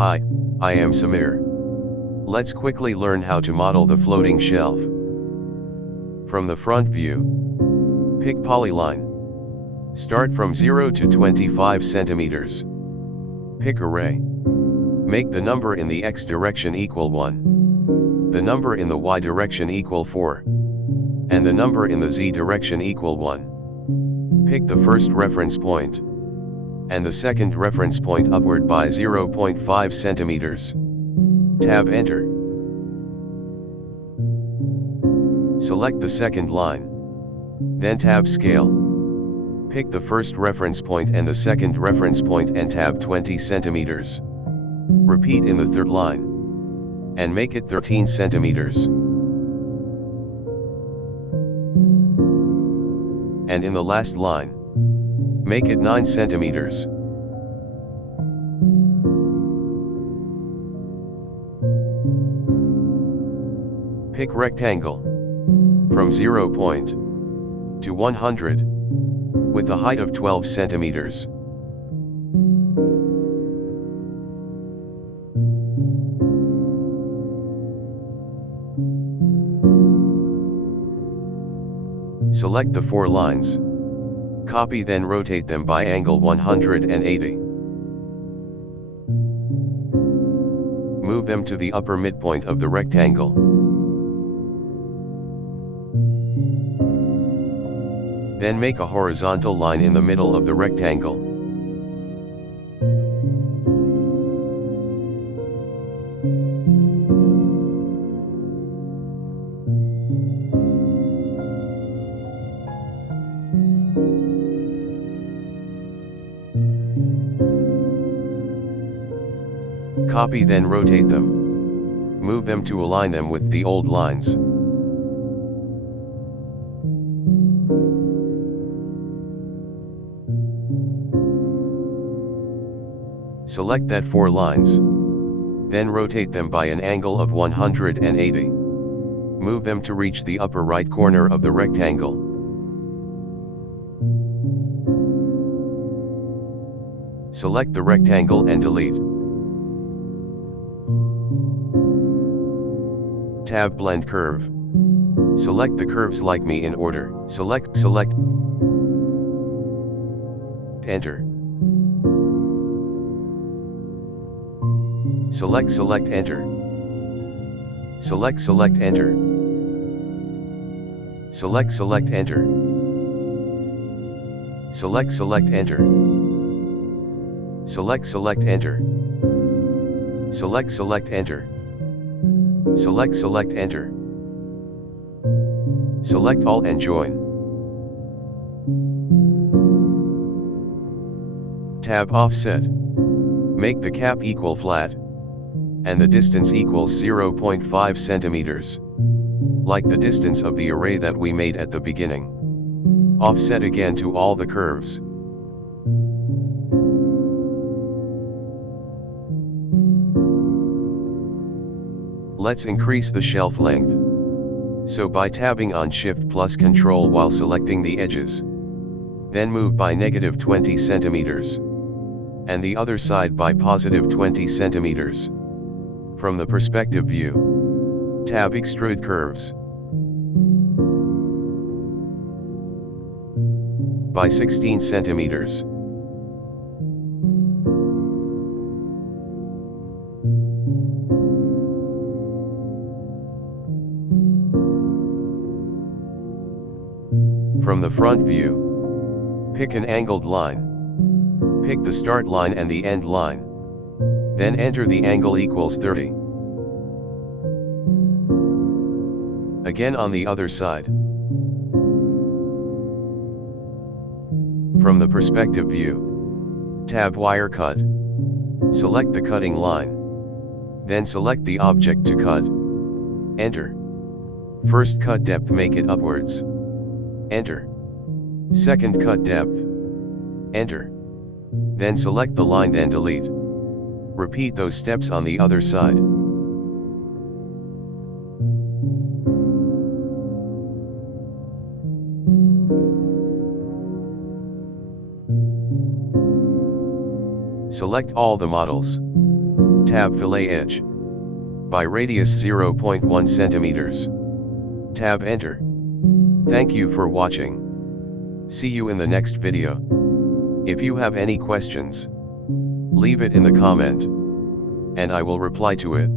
Hi, I am Samir. Let's quickly learn how to model the floating shelf. From the front view, pick polyline. Start from 0 to 25 centimeters. Pick array. Make the number in the x direction equal 1. The number in the y direction equal 4. And the number in the z direction equal 1. Pick the first reference point. And the second reference point upward by 0.5 centimeters. Tab Enter. Select the second line. Then tab Scale. Pick the first reference point and the second reference point and tab 20 centimeters. Repeat in the third line. And make it 13 centimeters. And in the last line, make it 9 centimeters. Pick rectangle. From 0 point to 100. With a height of 12 centimeters. Select the 4 lines. Copy, then rotate them by angle 180. Move them to the upper midpoint of the rectangle. Then make a horizontal line in the middle of the rectangle. Copy, then rotate them. Move them to align them with the old lines. Select that 4 lines. Then rotate them by an angle of 180. Move them to reach the upper right corner of the rectangle. Select the rectangle and delete. Tab Blend Curve. Select the curves like me in order. Select, Enter. Select, Enter. Select, Enter. Select, Enter. Select, Enter. Select, Enter. Select, Enter. Select, Enter. Select all and join. Tab Offset. Make the cap equal flat. And the distance equals 0.5 centimeters. Like the distance of the array that we made at the beginning. Offset again to all the curves. Let's increase the shelf length. So by tabbing on Shift plus Control while selecting the edges. Then move by -20 centimeters. And the other side by +20 centimeters. From the perspective view, tab Extrude Curves. By 16 centimeters. From the front view, pick an angled line. Pick the start line and the end line. Then enter the angle equals 30. Again on the other side. From the perspective view, tab Wire Cut. Select the cutting line. Then select the object to cut. Enter. First cut depth, make it upwards. Enter. Second cut depth. Enter. Then select the line, then delete. Repeat those steps on the other side. Select all the models. Tab fillet edge. By radius 0.1 centimeters. Tab enter. Thank you for watching. See you in the next video. If you have any questions, leave it in the comment, and I will reply to it.